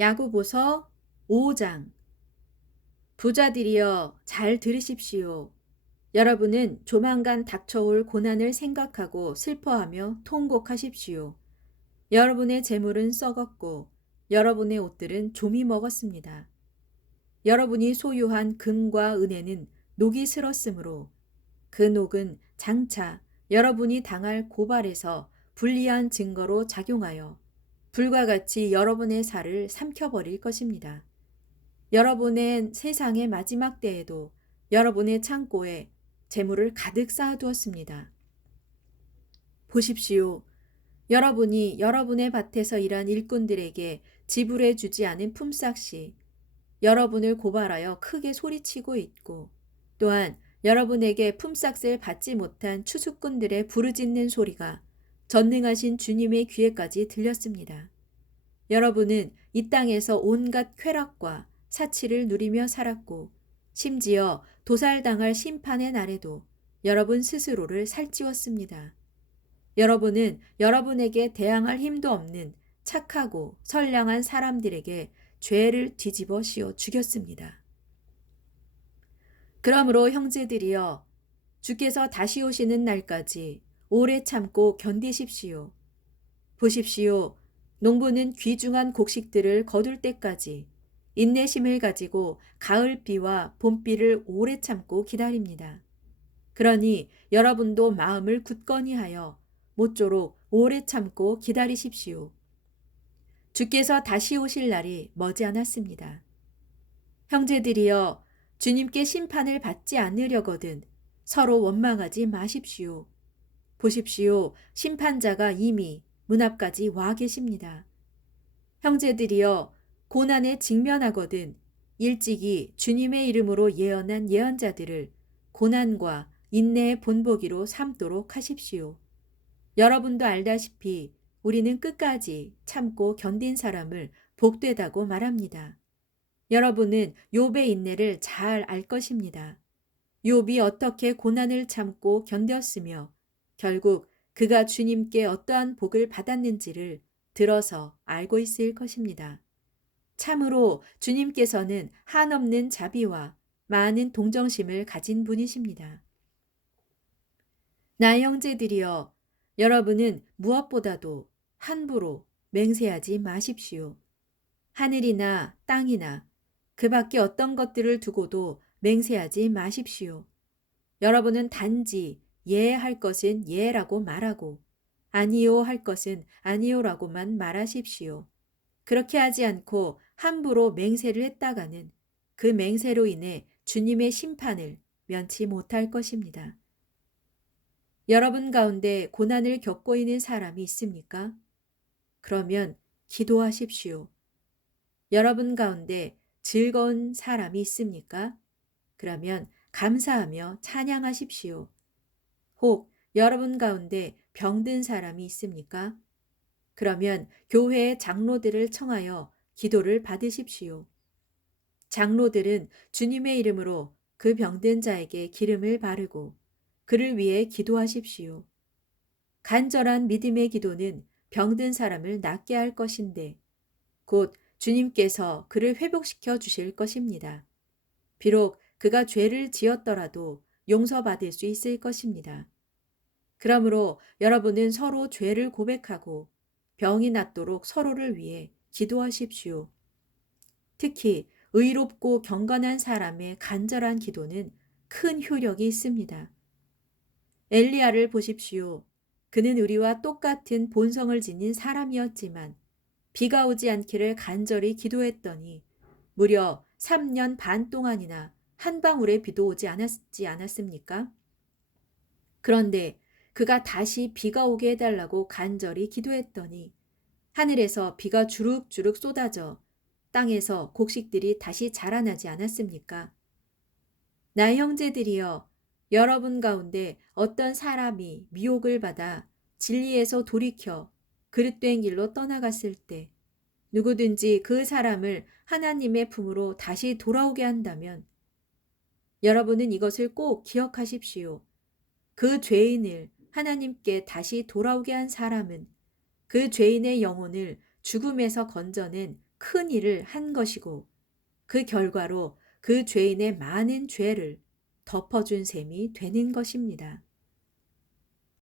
야고보서 5장. 부자들이여 잘 들으십시오. 여러분은 조만간 닥쳐올 고난을 생각하고 슬퍼하며 통곡하십시오. 여러분의 재물은 썩었고 여러분의 옷들은 좀이 먹었습니다. 여러분이 소유한 금과 은혜는 녹이 슬었으므로 그 녹은 장차 여러분이 당할 고발에서 불리한 증거로 작용하여 불과 같이 여러분의 살을 삼켜버릴 것입니다. 여러분의 세상의 마지막 때에도 여러분의 창고에 재물을 가득 쌓아두었습니다. 보십시오. 여러분이 여러분의 밭에서 일한 일꾼들에게 지불해 주지 않은 품삯이 여러분을 고발하여 크게 소리치고 있고, 또한 여러분에게 품삯을 받지 못한 추수꾼들의 부르짖는 소리가 전능하신 주님의 귀에까지 들렸습니다. 여러분은 이 땅에서 온갖 쾌락과 사치를 누리며 살았고, 심지어 도살당할 심판의 날에도 여러분 스스로를 살찌웠습니다. 여러분은 여러분에게 대항할 힘도 없는 착하고 선량한 사람들에게 죄를 뒤집어 씌워 죽였습니다. 그러므로 형제들이여, 주께서 다시 오시는 날까지 오래 참고 견디십시오. 보십시오. 농부는 귀중한 곡식들을 거둘 때까지 인내심을 가지고 가을비와 봄비를 오래 참고 기다립니다. 그러니 여러분도 마음을 굳건히 하여 모쪼록 오래 참고 기다리십시오. 주께서 다시 오실 날이 머지않았습니다. 형제들이여, 주님께 심판을 받지 않으려거든 서로 원망하지 마십시오. 보십시오. 심판자가 이미 문 앞까지 와 계십니다. 형제들이여, 고난에 직면하거든 일찍이 주님의 이름으로 예언한 예언자들을 고난과 인내의 본보기로 삼도록 하십시오. 여러분도 알다시피 우리는 끝까지 참고 견딘 사람을 복되다고 말합니다. 여러분은 욥의 인내를 잘 알 것입니다. 욥이 어떻게 고난을 참고 견뎠으며 결국 그가 주님께 어떠한 복을 받았는지를 들어서 알고 있을 것입니다. 참으로 주님께서는 한없는 자비와 많은 동정심을 가진 분이십니다. 나 형제들이여, 여러분은 무엇보다도 함부로 맹세하지 마십시오. 하늘이나 땅이나 그 밖에 어떤 것들을 두고도 맹세하지 마십시오. 여러분은 단지 예 할 것은 예라고 말하고 아니요 할 것은 아니요라고만 말하십시오. 그렇게 하지 않고 함부로 맹세를 했다가는 그 맹세로 인해 주님의 심판을 면치 못할 것입니다. 여러분 가운데 고난을 겪고 있는 사람이 있습니까? 그러면 기도하십시오. 여러분 가운데 즐거운 사람이 있습니까? 그러면 감사하며 찬양하십시오. 혹 여러분 가운데 병든 사람이 있습니까? 그러면 교회의 장로들을 청하여 기도를 받으십시오. 장로들은 주님의 이름으로 그 병든 자에게 기름을 바르고 그를 위해 기도하십시오. 간절한 믿음의 기도는 병든 사람을 낫게 할 것인데 곧 주님께서 그를 회복시켜 주실 것입니다. 비록 그가 죄를 지었더라도 용서받을 수 있을 것입니다. 그러므로 여러분은 서로 죄를 고백하고 병이 낫도록 서로를 위해 기도하십시오. 특히 의롭고 경건한 사람의 간절한 기도는 큰 효력이 있습니다. 엘리야를 보십시오. 그는 우리와 똑같은 본성을 지닌 사람이었지만 비가 오지 않기를 간절히 기도했더니 무려 3년 반 동안이나 한 방울의 비도 오지 않았습니까? 그런데 그가 다시 비가 오게 해달라고 간절히 기도했더니 하늘에서 비가 주룩주룩 쏟아져 땅에서 곡식들이 다시 자라나지 않았습니까? 나 형제들이여, 여러분 가운데 어떤 사람이 미혹을 받아 진리에서 돌이켜 그릇된 길로 떠나갔을 때 누구든지 그 사람을 하나님의 품으로 다시 돌아오게 한다면 여러분은 이것을 꼭 기억하십시오. 그 죄인을 하나님께 다시 돌아오게 한 사람은 그 죄인의 영혼을 죽음에서 건져낸 큰 일을 한 것이고 그 결과로 그 죄인의 많은 죄를 덮어준 셈이 되는 것입니다.